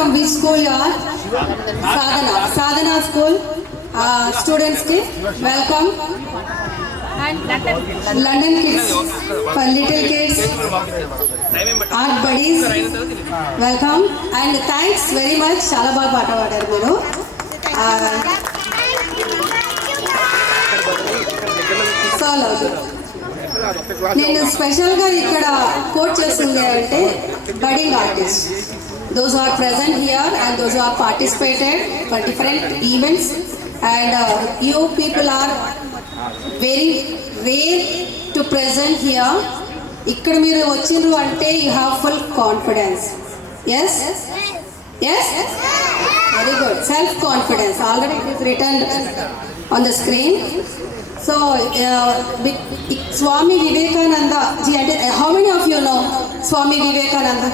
from which school you are? Sadhana school. Students ki welcome. London kids for little kids. Art buddies. Welcome and thanks very much. Chala baga paata paadaru meeru. So lovely. నేను స్పెషల్గా ఇక్కడ quote చేస్తుంది అంటే budding artist, those are present here and those are participated for different events and you people are very rare to present here. ఇక్కడ మీరు వచ్చిండ్రు అంటే you have full confidence. Yes yes very good. Self confidence already it is return on the screen. So, Swami Vivekananda ji, how many of you know Swami Vivekananda?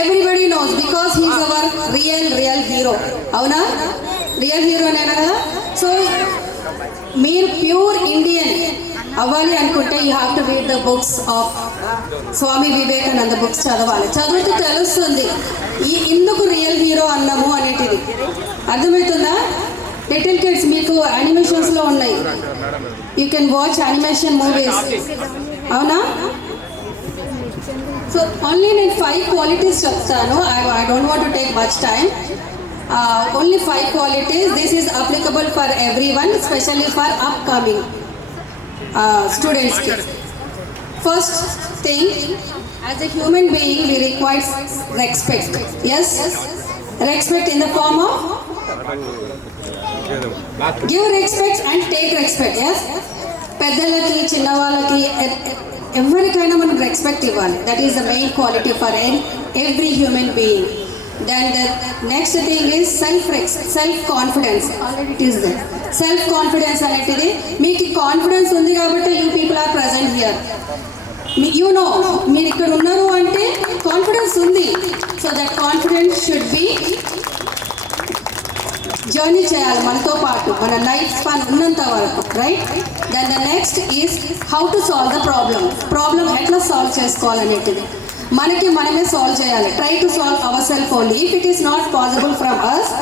Everybody knows because he is our real hero. Avuna? Real hero nena kada? So, meer pure Indian avali anukunte you have to read the books of Swami Vivekananda books చదవాలి. చదివితే తెలుస్తుంది ఈ ఇందుకు real hero అన్నము అనేటిది. అర్థమవుతుందా? Little kids మీకు యానిమేషన్స్లో ఉన్నాయి. You can watch animation movies. అవునా? సో ఓన్లీ నేను 5 క్వాలిటీస్ చెప్తాను. I don't want to take much time. Only 5 qualities. This is applicable for everyone, specially for upcoming స్టూడెంట్స్కి. First thing, as a human being we requires respect. Yes, respect in the form of give respect and take respect. yes, పెద్దలకి చిన్నవాళ్ళకి ఎవరికైనా మనం respect ఇవ్వాలి. That is the main quality for every human being. Then the next thing is self confidence. Already it is that. Self confidence అనేది మీకు confidence ఉంది కాబట్టి you people are present here. You know మీరు ఇక్కడ ఉన్నారు అంటే confidence ఉంది. So that confidence should be journey చేయాలి మనతో పాటు మన లైఫ్ స్పాన్ ఉన్నంత వరకు, right? Then the next is how to solve the problem ఎట్లా సాల్వ్ చేసుకోవాలనేటిది మనమే సాల్వ్ చేయాలి. Try to solve our self only. If it is not possible from us,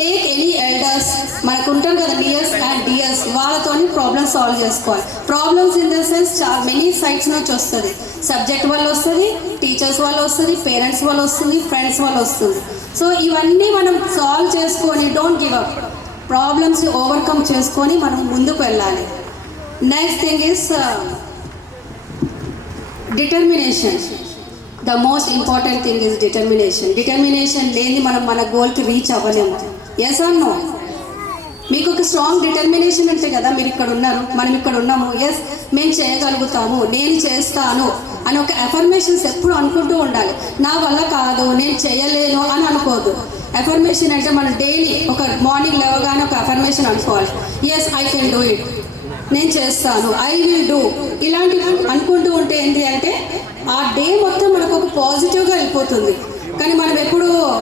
take any elders మనకు ఉంటారు కదా, నియర్స్ అండ్ డియర్స్, వాళ్ళతోని ప్రాబ్లమ్ సాల్వ్ చేసుకోవాలి. Problems in the sense many sides నుంచి వస్తుంది. సబ్జెక్ట్ వల్ల వస్తుంది, టీచర్స్ వల్ల వస్తుంది, పేరెంట్స్ వల్ల వస్తుంది, ఫ్రెండ్స్ వల్ల వస్తుంది. సో ఇవన్నీ మనం సాల్వ్ చేసుకొని don't give up, problems overcome చేసుకొని మనం ముందుకు వెళ్ళాలి. Next thing is determination. The most important thing is determination. Determination లేని మనం మన గోల్కి రీచ్ అవ్వలేము. Yes or no? మీకు ఒక స్ట్రాంగ్ డిటర్మినేషన్ ఉంటే కదా మీరు ఇక్కడ ఉన్నారు, మనం ఇక్కడ ఉన్నాము. ఎస్, మేము చేయగలుగుతాము, నేను చేస్తాను అని ఒక అఫర్మేషన్స్ ఎప్పుడు అనుకుంటూ ఉండాలి. నా వల్ల కాదు, నేను చేయలేను అని అనుకోదు. అఫర్మేషన్ అంటే మనం డైలీ ఒక మార్నింగ్ లేవగానే ఒక అఫర్మేషన్ అనుకోవాలి. Yes, I can do it, నేను చేస్తాను, ఐ విల్ డూ. ఇలాంటివి అనుకుంటూ ఉంటే ఏంటి అంటే ఆ డే మొత్తం మనకు ఒక పాజిటివ్గా వెళ్ళిపోతుంది. కానీ మనం ఎప్పుడు